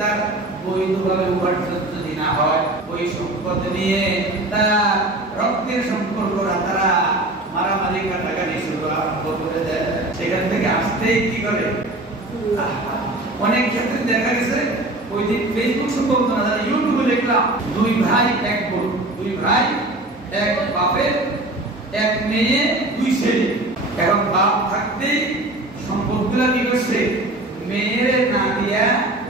তার বৈধভাবে উপার্জন যদি না হয়, ওই সম্পদ নিয়ে তার রক্তের সম্পর্করা তারা মারামারি কাটাকাটি শুরু আরম্ভ করে দেয়। সেখান থেকে আসতেই কি করে, অনেক ক্ষেত্রে দেখা গেছে ওই যে ফেসবুক সম্পর্ক না, ইউটিউবে দেখলাম দুই ভাই এক বোন, দুই ভাই এক বাপের এক মেয়ে দুই ছেলে। এখন বাপ থাকতে সম্পদগুলা কি করছে, মেয়েরে না দিয়া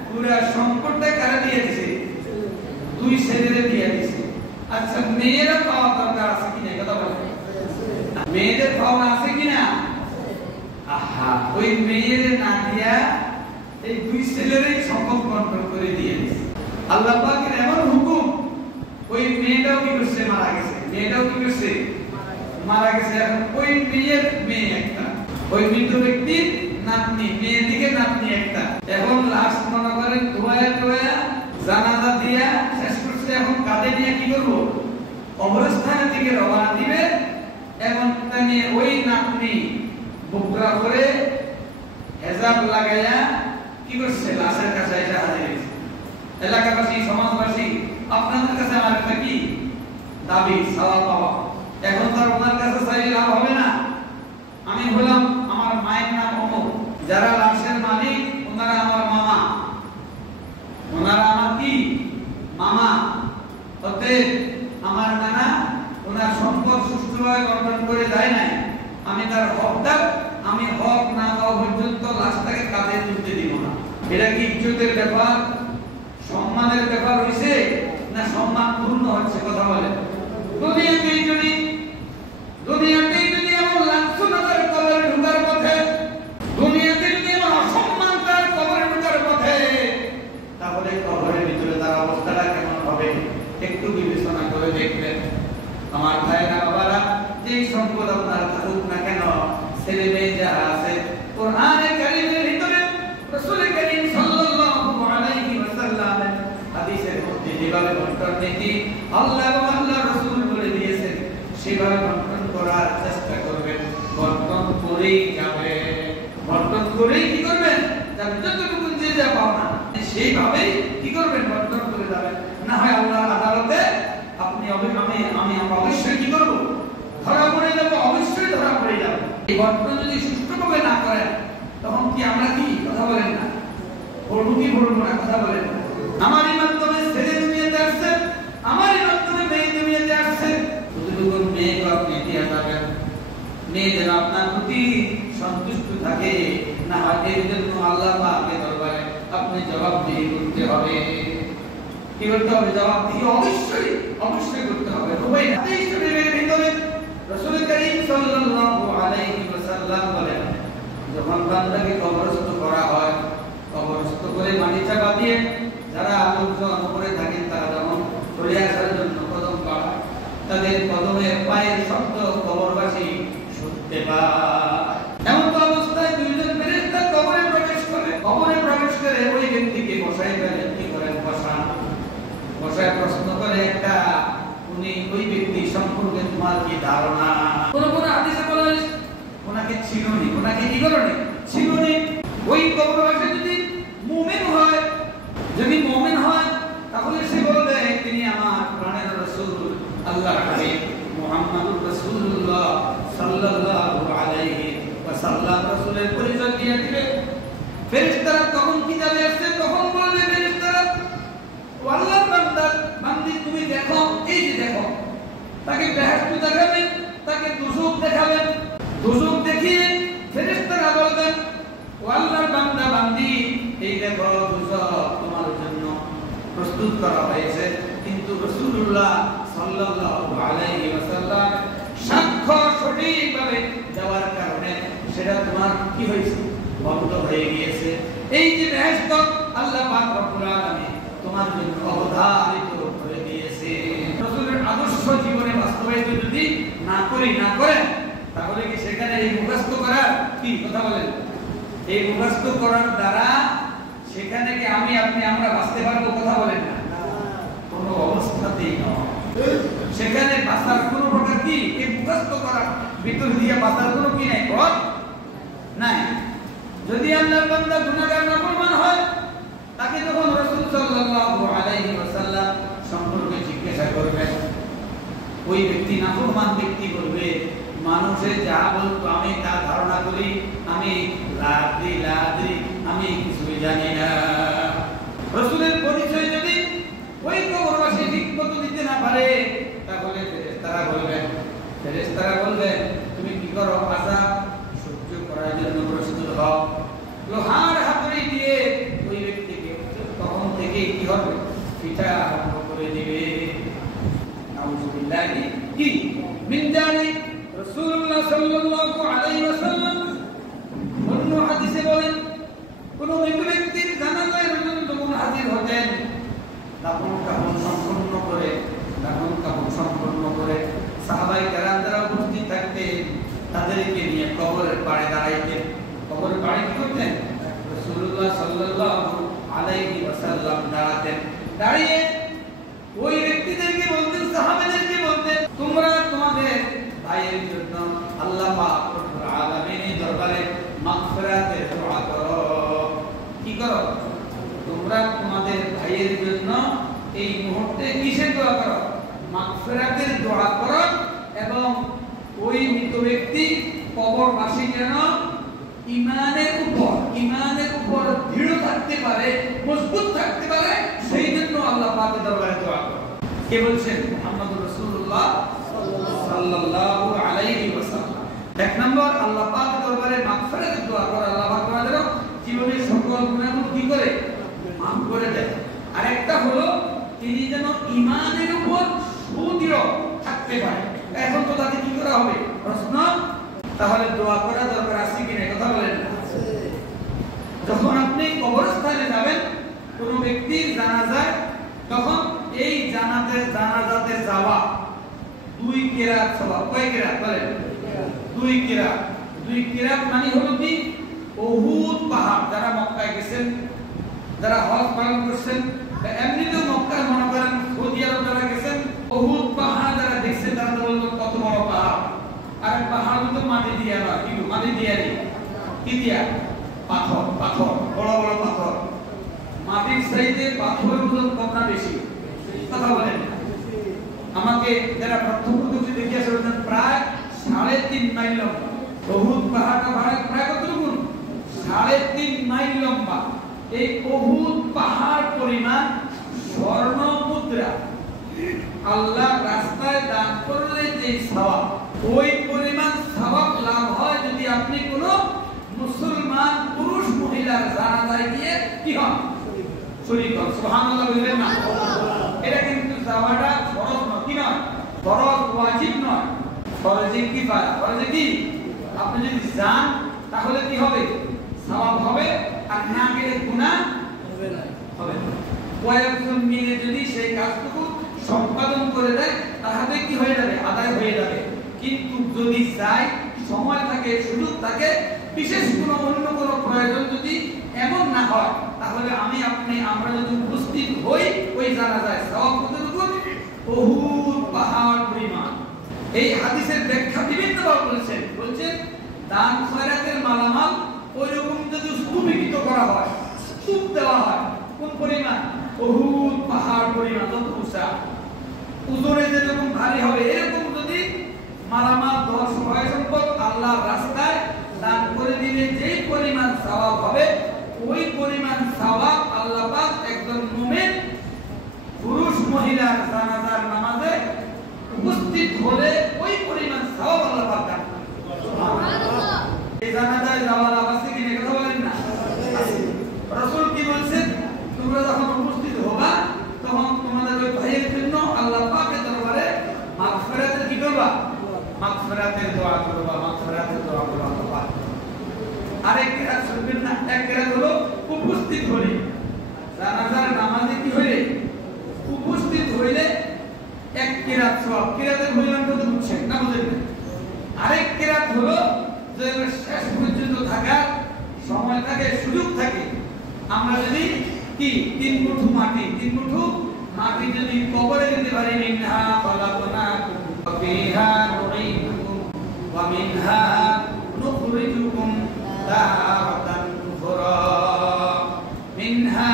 পুরা সম্পদটা কারা দিয়ে দিছে, দুই ছেলেরে দিয়ে দিছে। আচ্ছা মেয়েরা পাওয়া দরকার আছে কিনা, কথা বলেন, মেয়েদের পাওয়া আছে কিনা? আহা, ওই মেয়েরে না দিয়া এই দুই ছেলেরই সম্পদ বন্টন করে দিয়ে দিছে। আল্লাহ পাকের এমন হুকুম, ওই মেয়েটাও কি করছে, মারা গেছে, মেয়েটাও কি করছে, মারা গেছে। এখন ওই মেয়ের মেয়ে একটা, ওই মৃত ব্যক্তির নাতনি, মেয়ে দিকে নাতনি একটা। এখন লাস্ট মনে করেন ধোয়া টোয়া জানাজা দিয়া শেষ করছে। এখন কাঁধে নিয়ে কি করবো, কবরস্থানের দিকে রওনা দিবে। এখন তাকে ওই নাতনি বুকরা করে হেজাব লাগাইয়া কি করছে, লাশের কাছে এসে হাজির হয়েছে। এলাকাবাসী, সমাজবাসী, আপনাদের কাছে আমার একটা কি দাবি, সাওয়া পাওয়া। এখন তো ওনার কাছে চাইলে লাভ হবে না। আমি বললাম আমার মায়ের নাম অমুক, যারা লাশের মালিক ওনারা আমার মামা, ওনারা আমার কি মামা, অতএব আমার নানা ওনার সম্পদ সুষ্ঠুভাবে বন্টন করে যায় নাই, আমি তার হকদার, আমি হক না পাওয়া পর্যন্ত লাশটাকে কাঁধে তুলতে দিব না। এটা কি ইজ্জতের ব্যাপার, সম্মানের ব্যাপার হইছে না সম্মান পূর্ণ হচ্ছে, কথা বলেন? দুনিয়াতেই যদি এমন লাঞ্ছনার কবরে ঢোকার পথে, দুনিয়াতে যদি এমন অসম্মান তার কবরে ঢোকার পথে, তাহলে কবরের ভিতরে তার অবস্থাটা কেমন হবে একটু বিবেচনা করে দেখবেন। আমার ভাইরা বাবারা, যেই সম্পদ আপনার থাকুক না কেন, ছেলে মেয়ে যারা আছে, কোরআনে কারীমের ভিতরে রাসূল করিম সাল্লাল্লাহু আলাইহি ওয়াসাল্লাম হাদিসের মধ্যে যেভাবে বন্টন নীতি আল্লাহ এবং আল্লাহর রাসূল বলে দিয়েছেন, সেভাবে বন্টন করার চেষ্টা করবেন। বন্টন করেই যাবে, বন্টন করেই কি করবেন, যার যতটুকু যে যা পাওনা সেইভাবেই কি করবেন, বন্টন করে যাবেন। না হয় আল্লাহর আদালতে আপনি আমি অবশ্যই কি করব, ধরা পড়ে যাব, অবশ্যই ধরা পড়ে যাব। এই বন্টন যদি সুষ্ঠুভাবে না করেন, তখন কি আমরা কি, কথা বলেন না, বলবো কি বলবো না, কথা বলেন না। আমারই মাধ্যমে ছেলে দুনিয়াতে আসছে, আমারই মাধ্যমে মেয়ে দুনিয়াতে আসছে, যতটুকু মেয়েকে আপনি দিয়ে যাবেন, মেয়ে যেন আপনার প্রতি সন্তুষ্ট থাকে। না হয় এর জন্য আল্লাহ পাকের দরবারে আপনি জবাবদিহি করতে হবে। কি করতে হবে, জবাবদিহি অবশ্যই করতে হবে। রুবাই হাদিস শরীফের ভিতরে রাসূল করিম সাল্লাল্লাহু আলাইহি ওয়াসাল্লাম বলেন, যখন বান্দাকে কবরস্থ করা হয়, কবরস্থ করে মাটি চাপা দিয়ে যারা লোকজন উপরে থাকেন তারা যখন চলে আসার জন্য কদম বাড়ায়, তাদের কদমের পায়ের শব্দ কবরবাসী শুনতে পায়। এমন তো অবস্থায় দুইজন ফেরেশতা কবরে প্রবেশ করে ওই ব্যক্তিকে বসায় ফেলেন। কি করেন, বসায় প্রশ্ন করে একটা, উনি ওই ব্যক্তি সম্পর্কে তোমার কি ধারণা? কোন হাদিসে বলা হয়েছে ওনাকে চিনোনি, ওনাকে কি করনি, চিনোনি। ওই কবরবাসী যদি মুমিন হয়, তাহলে সে বলবে তিনি আমার প্রাণের রাসূল আল্লাহর হাবিব মুহাম্মদুর রাসূলুল্লাহ সাল্লাল্লাহু আলাইহি ওয়াসাল্লাম, রাসূলের পরিচয় দিয়ে দিবে। ফেরেশতারা তখন কিতাবে আসছে, তখন বলবে ফেরেশতারা, ও আল্লাহর বান্দা, বান্দি তুমি দেখো, এই যে দেখো, তাকে বেহেশত দেখাবেন, তাকে দুজক দেখাবেন। দুজক দেখিয়ে ফেরেশতারা বলবেন, ও আল্লাহর বান্দা, বান্দি এই দেখো দুজক তোমার জন্য প্রস্তুত করা হয়েছে। কিন্তু রাসূলুল্লাহ সাল্লাল্লাহু আলাইহি ওয়াসাল্লাম সাক্ষ্য সঠিকভাবে দেওয়ার কারণে সেটা তোমার কি হয়েছে, বন্ধ হয়ে গিয়েছে। এই যে বেহেশত আল্লাহ পাক রব্বুল আলামিন তোমার জন্য অবধারিত করে দিয়েছে। রাসূলের আদর্শ জীবনে বাস্তবায়িত যদি না করেন, তাহলে কি সেখানে এই মুখস্থ করার কি, কথা বলেন, এই মুখস্থ করার দ্বারা সেখানে কি আমরা বাঁচতে পারবো, কথা বলেন না, কোনো অবস্থাতেই নয়। সেখানে বাঁচার কোনো প্রকার কি, এই মুখস্থ করার ভিতর দিয়ে বাঁচার কোনো কি নাই, পথ নাই। যদি আল্লাহর বান্দা গুনাহগার নাফরমান হয়, তাকে তাকে যখন রাসূল সাল্লাল্লাহু আলাইহি ওয়াসাল্লাম সম্পর্কে জিজ্ঞাসা করবেন, ওই ব্যক্তি নাফরমান ব্যক্তি বলবে, মানুষে যা বলতো আমি তা ধারণা করি, আমি লাদ্রি আমি কিছুই জানি না। রাসূলের পরিচয় যদি ওই কবরবাসী ঠিকমতো দিতে না পারে, তাহলে ফেরেশতারা বলবেন তুমি কি করো? আযাব সহ্য করার জন্য প্রস্তুত হও। লোহার হাতুড়ি দিয়ে ওই ব্যক্তিকে তখন থেকে কি হবে? পিটা আরম্ভ করে দিবে। নাউযুবিল্লাহি কি মিন যালিক। রাসূলুল্লাহ সাল্লাল্লাহু আলাইহি ওয়াসাল্লাম অন্য হাদিসে বলেন, কোন মৃত ব্যক্তির জানাজায় রাসূল যখন হাজির হতেন, দাফন কাফন সম্পন্ন করে সাহাবায়ে কেরাম যারা উপস্থিত থাকতেন তাদেরকে নিয়ে কবরের পাড়ে দাঁড়াইতেন। কবরের পাড়ে কি করতেন? রাসূলুল্লাহ সাল্লাল্লাহু আলাইহি ওয়াসাল্লাম দাঁড়িয়ে ওই ব্যক্তিদেরকে বলতেন, সাহাবাদেরকে বলতেন, তোমরা তোমাদের ভাইয়ের জন্য আল্লাহ পাক রব্বুল আলামিনের দরবারে মাগফিরাতের দোয়া করো। কি করো? তোমরা তোমাদের ভাইয়ের জন্য এই মুহূর্তে কিসের দোয়া করো? মাগফিরাতের দোয়া করো। এবং ওই মৃত ব্যক্তি কবরবাসী যেন ঈমানের উপর দৃঢ় থাকতে পারে, মজবুত থাকতে পারে, সেই জন্য আল্লাহ পাকের দরবারে দোয়া করো। কে বলছেন? মুহাম্মদুর রাসূলুল্লাহ সাল্লাল্লাহু আলাইহি ওয়াসাল্লাম। এক নম্বর, আল্লাহ পাকের দরবারে মাগফিরাতের দোয়া করো। আল্লাহ পাক যেন জীবনে সকল গুনাহগুলো কি করে? মাফ করে দেয়। আরেকটা হলো তিনি যেন ঈমানের উপর সুদৃঢ় থাকতে পারে। এখন তো তাকে কি করা হবে? প্রশ্ন। তাহলে দোয়া করা দরকার আছে কিনা? কথা বলেন। যখন আপনি কবরস্থানে যাবেন কোন ব্যক্তির জানাজায়, তখন এই জানাজাতে যাওয়া 2 কিরাত সওয়াব। কয় কিরাত বলেন? 2 কিরাত। 2 কিরাত মানে হলো কি? উহুদ পাহাড়। যারা মক্কায় গেছেন, যারা হজ পালন করছেন, এমনিতেও মক্কায় মনে করেন সৌদি আরব যারা গেছেন, উহুদ পাহাড় যারা দেখছেন তারা তো বলতো কত বড় পাহাড়। আর পাহাড় তো মাটি দিয়ে না, কিন্তু মাটি দিয়ে কি দিয়া? পাথর, বড় বড় পাথর। মাটির চাইতে পাথরের ওজন কম না বেশি? কথা বলেন। আমাকে যারা প্রত্যক্ষদর্শী দেখিয়েছে বলেন প্রায় 3.5 মাইল লম্বা। উহুদ পাহাড়টা প্রায় কতটুকু? 3.5 মাইল লম্বা। এই উহুদ পাহাড় পরিমাণ স্বর্ণ মুদ্রা আল্লাহ রাস্তায় দান করলে যে সওয়াব, ওই পরিমাণ সওয়াব লাভ হয় যদি আপনি কোন মুসলমান পুরুষ মহিলার জানাজায় গিয়ে কি হন? শরীক হন। সুবহানাল্লাহ বলবেন না? এটা কিন্তু যাওয়াটা ফরজ নয়। কি নয়? ফরজ, ওয়াজিব নয়, ফরজে কিফায়া। ফরজে কি? আপনি যদি যান তাহলে কি হবে? সওয়াব হবে, আর না গেলে গুনাহ হবে না। কয়েকজন মিলে যদি সেই কাজটুকু সম্পাদন করে দেয় তাহলে কি হয়ে যাবে? আদায় হয়ে যাবে। কিন্তু যদি চাই, সময় থাকে, সুযোগ থাকে, বিশেষ কোনো অন্য কোনো প্রয়োজন যদি এমন না হয়, তাহলে আমরা যদি উপস্থিত হই ওই জানাজায়, সওয়াব কতটুকু? উহুদ পাহাড় পরিমাণ। এই হাদিসের ব্যাখ্যা বিভিন্ন ভাবে বলছেন দান খয়রাতের মালামাল ওইরকম যদি স্তূপীকৃত করা হয়, স্তূপ দেওয়া হয়, কোন পরিমাণ? উহুদ পাহাড় পরিমাণ। যত উঁচা, ওজনে যেরকম ভারী হবে, এরকম যদি মালামাল ধন সহায় সম্পদ আল্লাহর রাস্তায় দান করে দিলে যে পরিমাণ সওয়াব হবে, ওই পরিমাণ সওয়াব আল্লাহ পাক একজন মুমিন পুরুষ মহিলার জানাজার নামাজে উপস্থিত হলে ওই পরিমাণ সওয়াব আল্লাহ পাক দান করেন। সুবহানাল্লাহ। এই জানাজায় যাওয়ার আবাসে কি কথা বলেন না? রাসূল কি বলেন? তোমরা যখন উপস্থিত হবা তখন তোমাদের ওই ভাইয়ের জন্য আল্লাহ পাকের দরবারে মাগফিরাতের কি করবা? মাগফিরাতের দোয়া করবা। মাগফিরাতের দোয়া করবা আল্লাহ পাক। আরেক কিরাত শুনবেন না? এক কিরাত হলো উপস্থিত হলে, জানাজার নামাজে কি হইলে? উপস্থিত হইলে এক কিরাত সওয়াব। কিরাতের মূল্যায়ন তো বুঝছেন না? বুঝেন না? আরেক কিরাত হলো যে শেষ পর্যন্ত থাকার সময় থাকে, সুযোগ থাকে, আমরা যদি কি 3 মুঠো মাটি যদি কবরে দিতে পারি, মিনহা খালাকনাকুম ওয়া ফিহা নুঈদুকুম ওয়া মিনহা নুখরিজুকুম তারাতান উখরা। মিনহা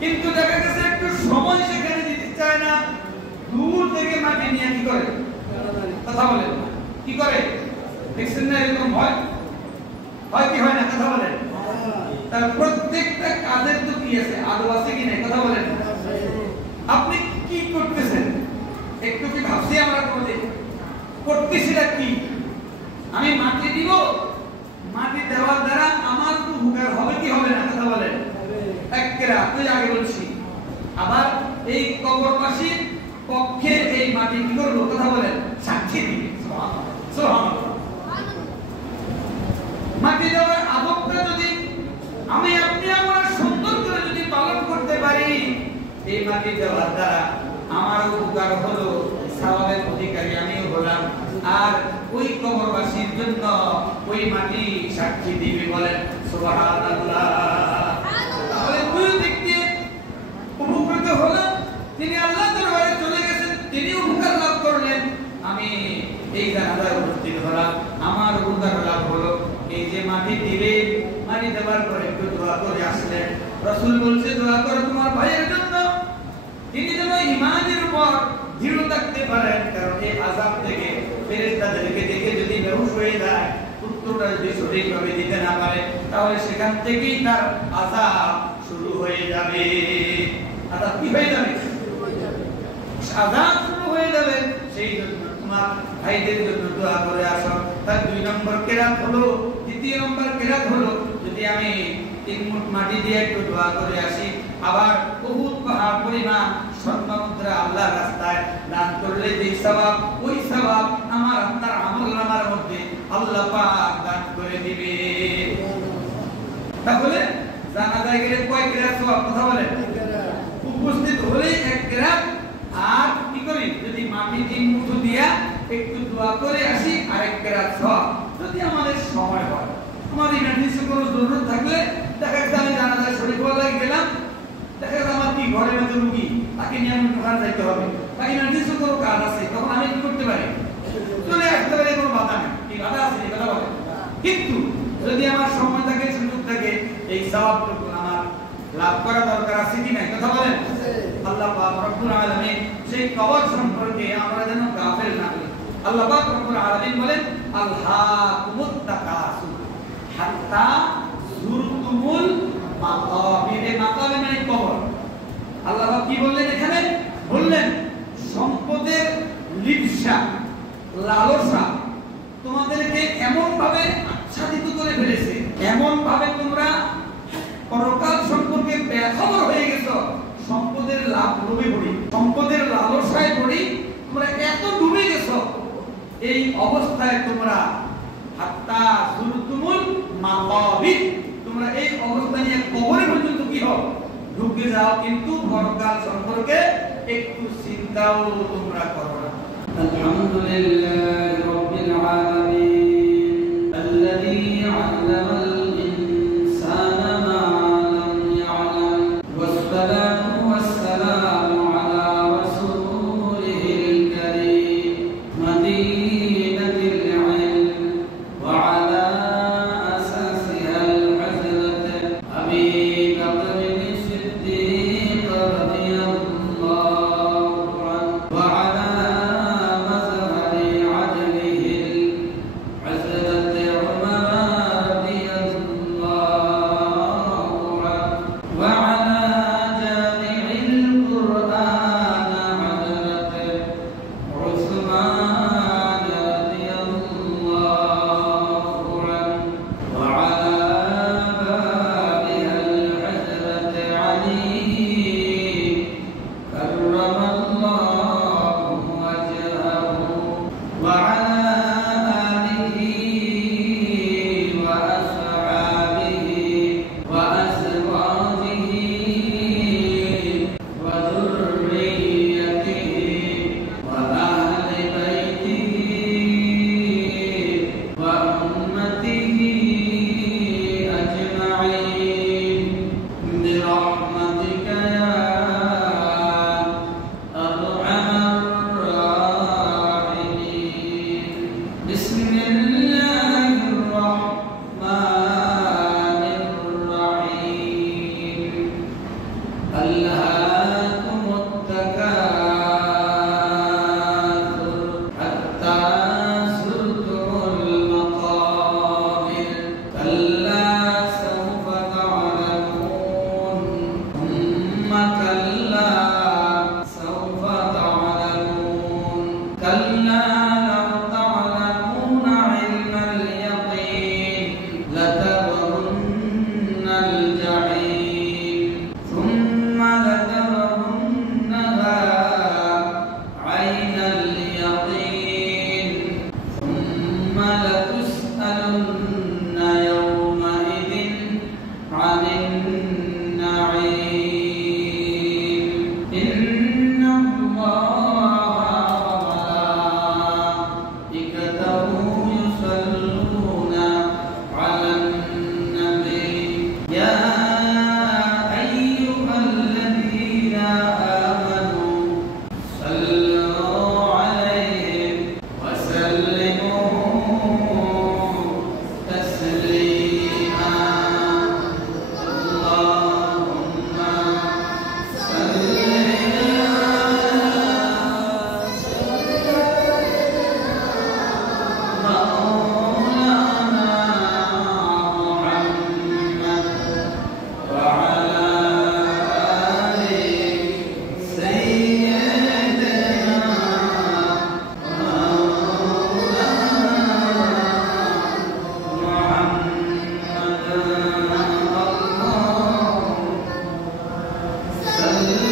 কিন্তু দেখা গেছে একটু সময় সেখানে দিতে চায় না, দূর থেকে মাটি নিয়ে কি করে কথা বলে, কি করে দেখছেন না এরকম হয়, হয় কি হয় না কথা বলেন। তার প্রত্যেকটা কাজের তো কি আছে, আদব আছে কি না কথা বলেন। আপনি কি করতেছেন একটু কি ভাবছি আমরা কোনদিন করতেছিটা কি? আমি মাটি দিব, মাটি দেওয়ার দ্বারা আমার তো উপকার হবে কি হবে না কথা বলেন। একেরা তুই আগে বলছি, আবার এই কবরবাসীর পক্ষে এই মাটি কি করবো কথা বলেন, সাক্ষী দিবে। সুবহানাল্লাহ। মাটি দেওয়ার আদবটা যদি আমি আপনি আমরা সুন্দর করে যদি পালন করতে পারি, এই মাটি দেওয়ার দ্বারা আমার উপকার হলো, সওয়াবের অধিকারী আমিও হলাম, আর ওই কবরবাসীর জন্য ওই মাটি সাক্ষী দিবে। বলেন সুবহানাল্লাহ। তাহলে দুই দিক দিয়ে উপকৃত হলো, তিনি আল্লাহর দরবারে চলে গেছেন, তিনি উপকার লাভ করলেন, আমি এই জানাজায় উপস্থিত হলাম, আমার উপকার লাভ হলো। এই যে মাটি দিবে, মাটি দেওয়ার পরে একটু দোয়া করে আসলেন। রাসূল বলছে দোয়া করো তোমার ভাইয়ের জন্য, তিনি যেন ঈমানের উপর দৃঢ় থাকতে পারেন, কারণ এই আযাব থেকে ফেরেশতাদেরকে দেখে যদি বেহুশ হয়ে যায়, উত্তরটা যদি সঠিকভাবে দিতে না পারে, তাহলে সেখান থেকেই তার আযাব শুরু হয়ে যাবে। আযাব কি হয়ে যাবে? আযাব শুরু হয়ে যাবে। সেই জন্য তোমার ভাইদের জন্য দোয়া করে আসো। তার 2 নম্বর কেরাত হলো, দ্বিতীয় নম্বর কেরাত হলো, যদি আমি 3 মুঠ মাটি দিয়ে একটু দোয়া করে আসি, আবার বহুত পাহাড় পরিমাণ স্বর্ণ মুদ্রা আল্লাহর রাস্তায় দান করলে যে সওয়াব, ওই সওয়াব আমার আপনার আমলনামার মধ্যে আল্লাহ পাক দান করে দিবে। তাহলে জানাজায় গেলে কয় কেরাত সওয়াব কথা বলেন? উপস্থিত হলে 1 কেরাত। আর কি করি, যদি মাটি 3 মুঠো দিয়া একটু দোয়া করে আসি, আরেক কেরাত সওয়াব। যদি আমাদের সময় হয়, আমার ইমার্জেন্সি কোনো জরুরত থাকলে, দেখা যাচ্ছে আমি জানাজায় শরীক হওয়ার লাগে গেলাম, দেখা যাচ্ছে আমার কি ঘরের মধ্যে রুগী, তাকে নিয়ে আমি দোকান যাইতে হবে, বা ইমার্জেন্সি কোনো কাজ আছে, তখন আমি কি করতে পারি, চলে আসতে পারি, কোনো বাধা নেই। কি বাধা আছে এই কথা বলে? কিন্তু যদি আমার সময় থাকে, সুযোগ থাকে, এই সওয়াবটুকু আমার লাভ করা দরকার আছে কি না কথা বলেন। আল্লাহ পাক রব্বুল আলামিন সেই কবর সম্পর্কে আমরা যেন গাফিল না হই। আল্লাহ পাক রব্বুল আলামিন বলেন আলহাকুমুত তাকাসুর হাত্তা যুরতুমুল মাকাবির। মাকাবির মানে কবর। আল্লাহ পাক কি বললেন এখানে? বললেন সম্পদের লিপ্সা, লালসা তোমাদেরকে এমন ভাবে আচ্ছাদিত করে ফেলেছে, এমন ভাবে তোমরা পরকাল সম্পর্কে বেখবর হয়ে গেছো, সম্পদের লাভ লোভে পড়ি, সম্পদের লালসায় পড়ি, তোমরা এত ডুবে গেছো, এই অবস্থায় তোমরা হাত্তা যুরতুমুল মাকাবির, তোমরা এই অবস্থা নিয়ে কবরে পর্যন্ত কি হও, ঢুকে যাও, কিন্তু পরকাল সম্পর্কে একটু চিন্তাও তোমরা করো না। আলহামদুলিল্লাহি রাব্বিল আলামিন আল্লাযী আল্লামাল ইনসানা মা লাম ইয়ালাম ওয়াসসালাতু ওয়াসসালামু আলা রাসূলিহিল কারীম মদিনাতিল ইলম ওয়া আলা আসাসিহাল হযরত আবী বকর সিদ্দিক রাদিয়াল্লাহু আনহু ওয়া আলা মাজহারি আজলিহিল ألهاكم التكاثر حتى زرتم المقابر كلا سوف تعلمون ثم كلا سوف تعلمون كلا لو تعلمون علم اليقين لترون الجحيم ثم لترونها عين اليقين ثم لتسألن يومئذ عن النعيم إن الله وملائكته يصلون على النبي يا أيها الذين آمنوا صلوا عليه وسلموا تسليما اللهم صل مولانا محمد وعلى آله سيدنا مولانا محمد اللهم صل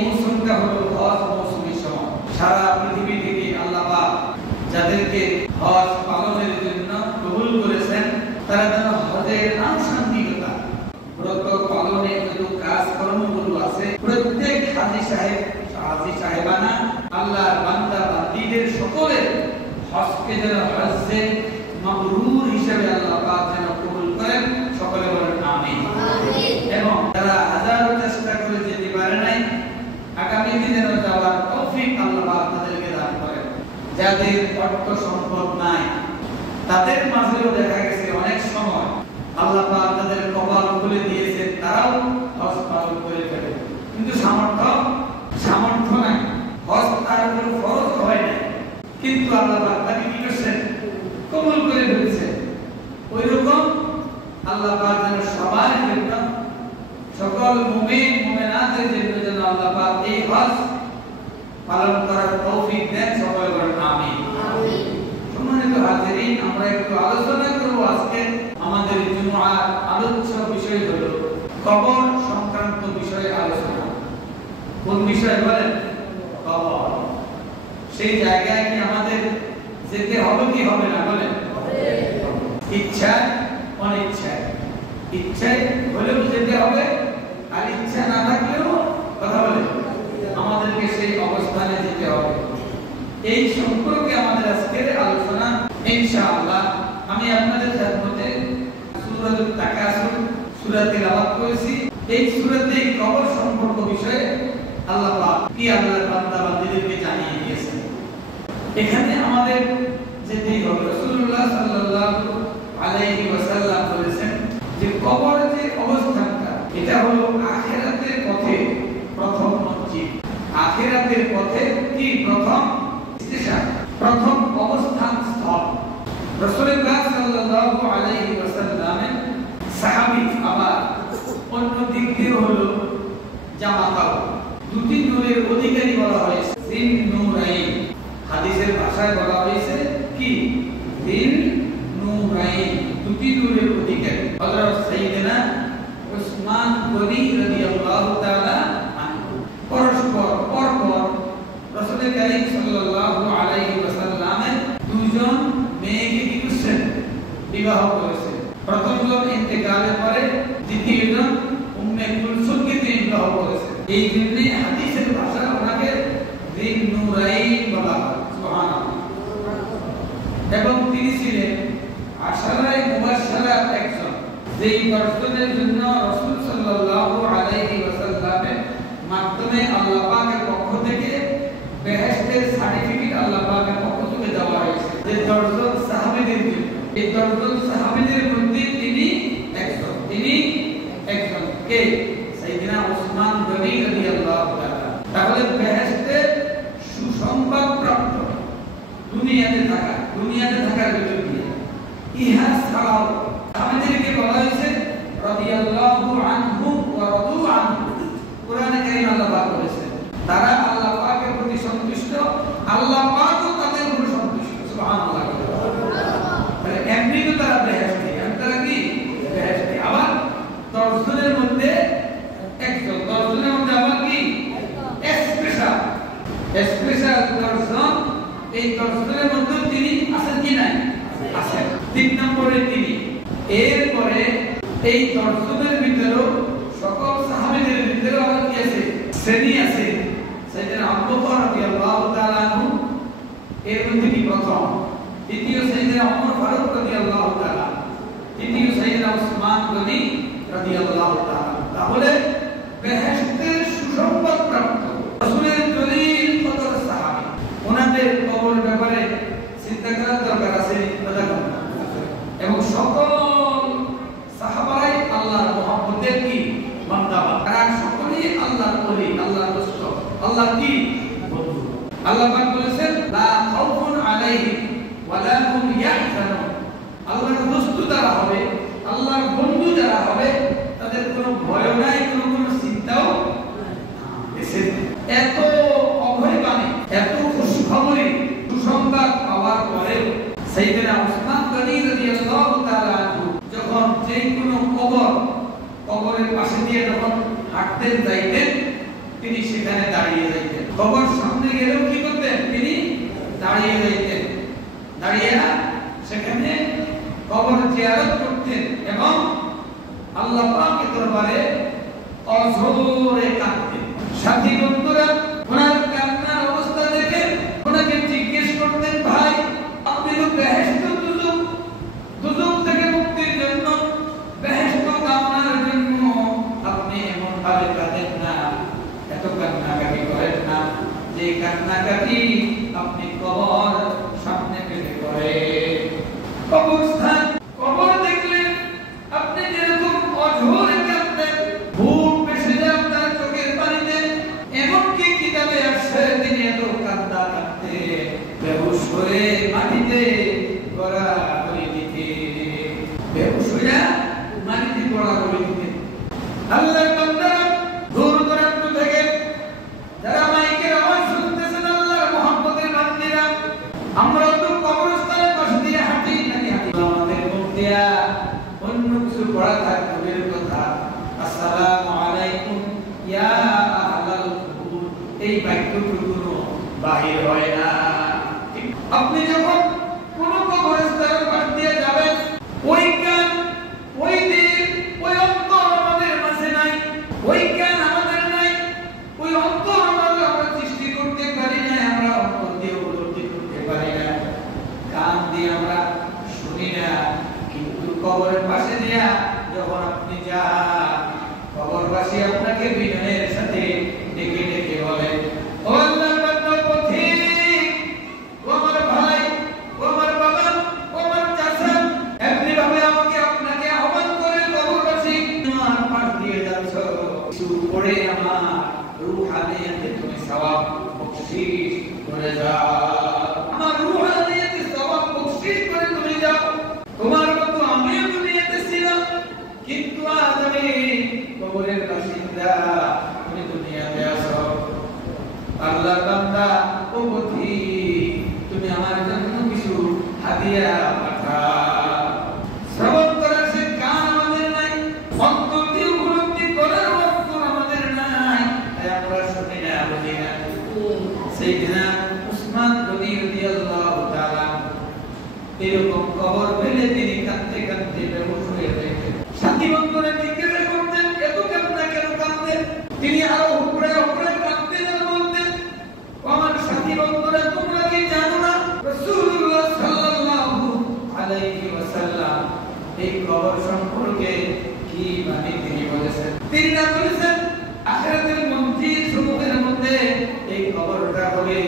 মৌসুমটা হলো হজ মৌসুমের সময়। সারা পৃথিবী থেকে আল্লাহ পাক যাদেরকে হজ পালনের জন্য কবুল করেছেন, তারা যেন হজের আনুষঙ্গিকতা ব্রত পালনে যত কাজকর্মগুলো আছে, প্রত্যেক হাজী সাহেবানা আল্লাহর বান্দা বান্দীদের সকলের হজকে যেন হজ্জে মাবরুর হিসেবে আল্লাহ পাক যেন কবুল করেন। সকলে বলেন আমিন। এবং যারা হাজারো চেষ্টা করে যেতে পারে নাই, আগামী দিনে যাওয়ার তৌফিক আল্লাহ পাক তাদেরকে দান করেন। যাদের অর্থ সম্পদ নাই, তাদের মাঝেও দেখা গেছে অনেক সময় আল্লাহ পাক তাদের কপাল খুলে দিয়েছেন, তারাও হজ পালন করে ফেলে, কিন্তু সামর্থ্য নাই, হজ তার উপর ফরজ হয় না, কিন্তু আল্লাহ পাক তাকে কি করছেন? কবুল করে ফেলেছেন। ওইরকম আল্লাহ পাক যেন সবার জন্য, সকল মুমিন মুমিনাতের জন্য যেন আল্লাহ পাক এই হজ পালন করার তৌফিক দেন। সকলে বলেন আমিন। সম্মানিত হাজিরিন, আমরা একটু আলোচনা করব আজকে। আমাদের জুমআর আলোচ্য বিষয় হলো কবর সংক্রান্ত বিষয়ে আলোচনা। কোন বিষয় বলেন? কবর। সেই জায়গায় কি আমাদের যেতে হবে কি হবে না বলেন? ইচ্ছা অনিচ্ছায়, ইচ্ছায় হলেও যেতে হবে, আর ইচ্ছা না থাকলেও কথা বলে আমাদেরকে সেই অবস্থানে যেতে হবে। এই সম্পর্কে আমাদের আজকের আলোচনা ইনশাআল্লাহ। আমি আপনাদের খেদমতে সূরাতুত তাকাসুর সূরা তিলাওয়াত করেছি। এই সূরাতে কবর সম্পর্ক বিষয়ে আল্লাহ পাক কি আল্লাহর বান্দা বান্দীদেরকে জানিয়ে দিয়েছেন। এখানে আমাদের যেতেই হবে। রাসূলুল্লাহ সাল্লাল্লাহু আলাইহি ওয়াসাল্লাম বলেছেন যে কবর যে অবস্থানটা, এটা হলো আখিরাতের পথে প্রথম মসজিদ। আখিরাতের পথে কি প্রথম স্টেশন, প্রথম অবস্থান স্থল। রাসূলুল্লাহ সাল্লাল্লাহু আলাইহি ওয়াসাল্লামের সাহাবী আবার অন্য দিক দিয়ে হলো জামাতাও, দুটি নূরের অধিকারী বলা হয়েছে, জিন নূরাইন। হাদিসের ভাষায় বলা হয়েছে কি? জিন নূরাইন, দুটি নূরের অধিকারী। হযরত সাইয়েদনা উসমান গনি রাদিয়াল্লাহু তাআলা আনহু পরস্পর পরপর রাসূল কারীম সাল্লাল্লাহু আলাইহি ওয়াসাল্লামের দুইজন মেয়েকে কি করেছেন? বিবাহ করেছেন। প্রথমজন ইন্তেকালের পরে দ্বিতীয়জন উম্মে কুলসুমকে তিনি বিবাহ করেছেন। এই জন্য হাদিসের ভাষা ওনাকে জিন নূরাইন বলা হয়। সুবহানাল্লাহ। এবং তিনি ছিলেন আশারায়ে মুবাশশারার একজন, যেই দর্শনের জন্য রাসূল সাল্লাল্লাহু আলাইহি ওয়াসাল্লামের মাধ্যমে আল্লাহ পাকের পক্ষ থেকে বেহেশতের সার্টিফিকেট আল্লাহ পাকের পক্ষ থেকে দেওয়া হয়েছে। যে 10 জন সাহাবীদের জন্য, এই 10 জন সাহাবীদের মধ্যে তিনি একজন। তিনি একজন কে? সাইয়েদনা উসমান গনি রাদিয়াল্লাহু তাআলা। তাহলে বেহেশতের সুসংবাদ প্রাপ্ত, দুনিয়াতে থাকার জন্য ইহা ছাড়াও আমাদেরকে বলা হয়েছে রাদিয়াল্লাহু আনহু ওয়া রাদু আনহু। কোরআনে কারীম আল্লাহ পাক বলেছেন তারা আল্লাহ পাকের প্রতি সন্তুষ্ট, আল্লাহ পাকও তাদের উপর সন্তুষ্ট। সুবহানাল্লাহ। তাহলে এমনি তো তারা বেহেশতি, তারা কি বেহেশতি। আবার 10 জনের মধ্যে একজন, 10 জনের মধ্যে আবার কি স্পেশাল 10 জন। এই 10 জনের মধ্যে তিনি আছেন কি নাই? আছেন। 3 নম্বরে তিনি। এরপরে এই 10 জনের ভিতরেও সকল সাহাবীদের ভিতরেও আবার কি আছে? শ্রেণী আছে। সাইয়েদনা আবু বকর রাদিয়াল্লাহু তাআলা আনহু এর মধ্যে কি প্রথম, দ্বিতীয় সাইয়েদনা ওমর ফারুক রাদিয়াল্লাহু তাআলা, তৃতীয় সাইয়েদনা উসমান গনি রাদিয়াল্লাহু তাআলা। তাহলে বেহেশতের সুসংবাদ প্রাপ্ত রাসূলের জলিল কদর সাহাবী, ওনাদের কবর ব্যাপারে চিন্তা করার দরকার আছে না? এবং সকল সাহাবাই আল্লাহর মহব্বতের কি বান্দা, তারা সকলেই আল্লাহর ওলি, আল্লাহর দোস্ত, আল্লাহর কি বন্ধু। আল্লাহ পাক বলেছেন লা খাউফুন আলাইহিম ওয়া লা হুম ইয়াহজানুন। আল্লাহর দোস্ত যারা হবে, আল্লাহর বন্ধু যারা হবে, তাদের কোনো ভয় নাই, কোনো চিন্তাও নাই। এত অভয় বাণী, এত খুশখবরি সুসংবাদ পাওয়ার পরেও সাইয়েদনা উসমান গনি রাদিয়াল্লাহু তাআলা আনহু যখন যে কোনো কবরের পাশে দিয়ে যখন হাঁটতেন যাইতেন, তিনি সেখানে দাঁড়িয়ে যাইতেন। কবর সামনে গেলেও কি করতেন? তিনি দাঁড়িয়ে যাইতেন। দাঁড়িয়ে সেখানে কবর জিয়ারত করতেন এবং আল্লাহ পাকের দরবারে অঝরে কাঁদতেন। সাথী বন্ধুরা ওনার কান্নার অবস্থা দেখে ওনাকে জিজ্ঞেস করতেন, ভাই আপনি তো বেহেশত দুজক থেকে মুক্তির জন্য, বেহেশত কামনার জন্য আপনি এমন ভাবে কাঁদেন না, এত কান্নাকাটি করেন না যে কান্নাকাটি আপনি কবর সামনে পেলে করে। কবরস্থান, কবর দেখলে আপনি যেরকম অঝরে কাঁদতেন, বুক ভেসে যায় আপনার চোখের পানিতে, এমনকি কিতাবে আসছে তিনি এত কান্না কাঁদতে বেহুশ হয়ে মাটিতে গড়া করে দিতেন। বেহুশ হয়ে মাটিতে গড়া করে দিতেন। আল্লাহর বান্দারা দূর দূরান্ত থেকে যারা মাইকের আওয়াজ শুনতেছেন, আল্লাহর মহব্বতের বান্দিরা, আমরা তো কবরস্থানের পাশ দিয়ে হাঁটি নাকি হাঁটি? আমাদের মুখ দিয়া অন্য কিছু পড়া থাক দূরের কথা, আসসালামু আলাইকুম ইয়া আহলাল কুবুর, এই বাক্যটুকু বাহির হয় না। আপনি যখন কোন কবরস্থানের পাশ দিয়ে যাবেন, ওই কান, ওই দিল, ওই অন্তর আমাদের মাঝে নাই, ওই কান আমাদের নাই, ওই অন্তর আমরা সৃষ্টি করতে পারি না, আমরা অন্তর দিয়ে উপলব্ধি করতে পারি না, কান দিয়ে আমরা শুনি না। কিন্তু কবরের পাশে দিয়া যখন আপনি যান, কবরবাসী আপনাকে বিনয়ের সাথে ডেকে ডেকে বলে, ও আল্লাহর বান্দা পথিক, ও আমার ভাই, ও আমার বাবা, ও আমার চাচা, এমনি ভাবে আমাকে আপনাকে আহ্বান করে কবরবাসী আমার পাশ দিয়ে যাচ্ছ, কিছু পড়ে আমার রূহানিয়াতে তুমি সওয়াব বখশিশ করে যাও, আমার রূহানিয়াতে সওয়াব বখশিশ করে তুমি যাও। তোমার মতো আমিও দুনিয়াতে ছিলাম, কিন্তু আজ আমি কবরের বাসিন্দা, তুমি দুনিয়াতে আসো। আল্লাহর বান্দা, ও পথিক, তুমি আমার জন্য কিছু হাদিয়া পাঠাও। শ্রবণ করার সে কান আমাদের নাই, অন্তর দিয়ে উপলব্ধি করার অন্তর আমাদের নাই, তাই আমরা শুনি না, বুঝি না। সাইয়েদনা উসমান গনি রাদিয়াল্লাহু তাআলা এরকম কবর ফেলে তিনি কাঁদতে কাঁদতে বেহুশ হয়ে যেতেন। সাথী বন্ধুরা জিজ্ঞাসা করতেন, এত কান্না কেন কাঁদতেন? তিনি আরো হুকড়ে হুকড়ে কাঁদতেন আর বলতেন, আমার সাথী বন্ধুরা তোমরা কি জানো না রাসূলুল্লাহ সাল্লাল্লাহু আলাইহি ওয়াসাল্লাম এই কবর সম্পর্কে কি বাণী তিনি বলেছেন? তিনি না বলেছেন আখিরাতের মঞ্জিল সমূহের মধ্যে এই কবরটা হবে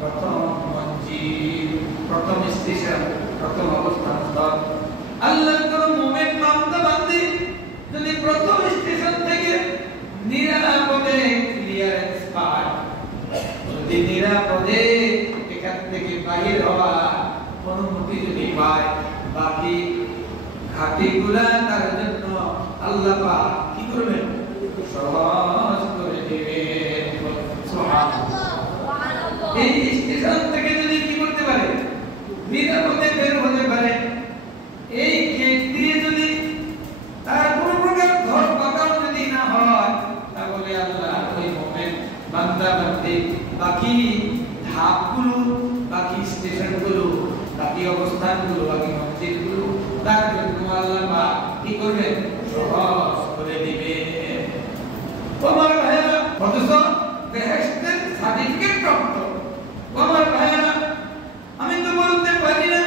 প্রথম মঞ্জিল, প্রথম স্টেশন, প্রথম অবস্থান স্থল। আল্লাহর কোন মুমিন বান্দা বান্দি যদি প্রথম স্টেশন থেকে নিরাপদে ক্লিয়ারেন্স পায়, যদি নিরাপদে এখান থেকে বাহির হওয়া অনুমতি যদি পায়, বাকি ঘাটিগুলা তার জন্য আল্লাহ পাক কি করবেন? সহজ করে দিবেন। সুবহানাল্লাহ। এই স্টেশন থেকে যদি কি করতে পারে? নিরাপদে বের হতে পারে। এই গেট দিয়ে যদি তার কোনো প্রকার ঘর পাকাও যদি না হয়, তাহলে আল্লাহ ওই মুমিন বান্দা বান্দি বাকি ধাপগুলো, বাকি স্টেশনগুলো, বাকি অবস্থানগুলো, বাকি মসজিদগুলো তার জন্য আল্লাহ পাক কি করবেন? সহজ করে দিবেন। আমার ভাইরা, অথচ বেহেশতের সার্টিফিকেট প্রাপ্ত আমার ভাইরা, আমি তো বলতে পারি না,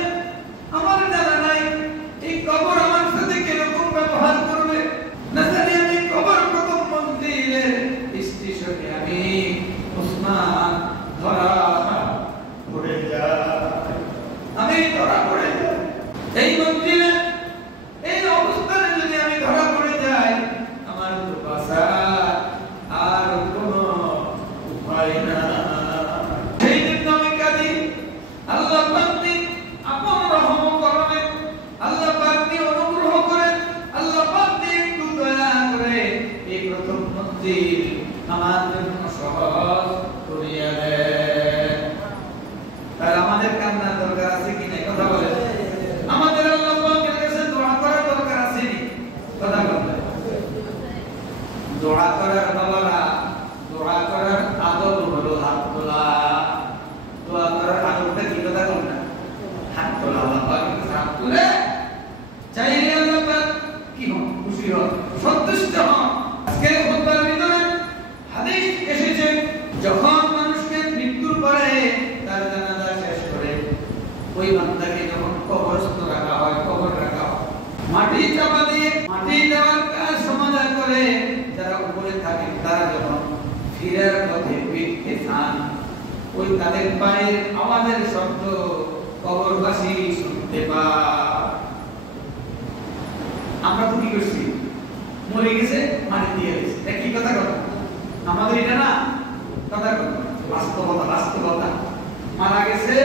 আমার জানা নাই এই কবর আমার সাথে কিরকম ব্যবহার করবে, না জানি আমি কবর প্রথম মন্দিরের স্টেশনে আমি উসমান ধরা পড়ে যাই, আমি ধরা পড়ে যাই এই মন্দিরে, এই অবস্থানে যদি আমি ধরা পড়ে যাই, আমার তো বাঁচার আর কোনো উপায় না। সেই জন্য আমি কাঁদি, আল্লাহ পাক আপন রহম করবেন, আল্লাহ পাক অনুগ্রহ করেন, আল্লাহ পাক একটু দয়া করে এই প্রথম মন্দির আমার জন্য সহজ করিয়া দেন। তাহলে আমাদের কান্নার দরকার আছে কি না? কথা বলেন। আমাদের আল্লাহ পাকের কাছে দোয়া করার দরকার আছে কি? কথা বলেন। দোয়া করার বাবারা দোয়া যখন মানুষকে মৃত্যুর পরে তার জানাজা শেষ করে ওই বান্দাকে যখন কবরস্থ রাখা হয়, কবর রাখা হয়, মাটি চাপা দিয়ে মাটি দেওয়ার কাজ সমাধান করে যারা উপরে থাকে তারা যখন ফিরার পথে পিঠে খান, ওই তাদের পায়ের আওয়াজের শব্দ কবরবাসী শুনতে পায়। আমরা তো কি করছি, মরে গেছে মাটি দিয়ে গেছে, একই কথা কথা আমাদের এটা না কথা কথা বাস্তবতা, বাস্তবতা মারা গেছে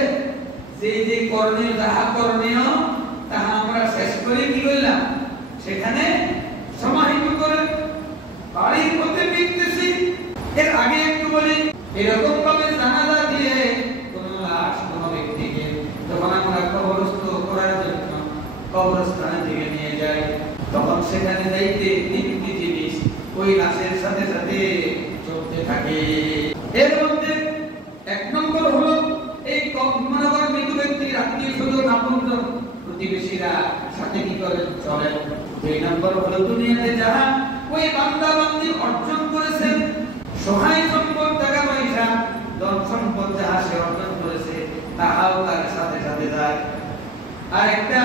যে করণীয় যাহা করণীয় তাহা আমরা শেষ করে কি করলাম, সেখানে সমাহিত করে বাড়ির পথে ফিরতেছি। এর আগে একটু বলি, এরকম ভাবে জানাজা দিয়ে কোন লাশ কোন ব্যক্তিকে যখন আমরা কবরস্থ করার জন্য কবরস্থানে দিকে নিয়ে যাই, তখন সেখানে যাইতে তিনটি জিনিস ওই লাশের সাথে সাথে চলতে থাকে। এর মধ্যে এক নম্বর হলো এই মনোবল মৃত ব্যক্তির আত্মীয় স্বজন আপনজন প্রতিবেশীরা সাথে কি করে চলেন। দুই নম্বর হলো দুনিয়াতে যারা ওই বান্দা বান্দি অর্জন করেছেন, সহায় সম্পদ, টাকা পয়সা, ধন সম্পদ যাহা সে অর্জন করেছে তাহাও তার সাথে সাথে যায়। আর একটা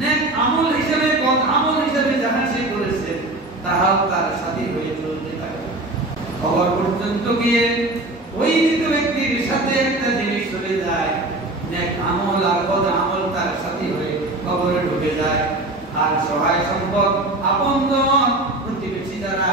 নেক আমল হিসেবে, পথ আমল হিসেবে যাহা সে করেছে তাহাও তার সাথে হয়ে চলতে থাকে। খবর পর্যন্ত গিয়ে ওই মৃত ব্যক্তির সাথে একটা জিনিস চলে যায়, নেক আমল আর বদ আমল তার সাথে হয়ে কবরে ঢুকে যায়। আর সহায় সম্পদ, আপনজন, প্রতিবেশী যারা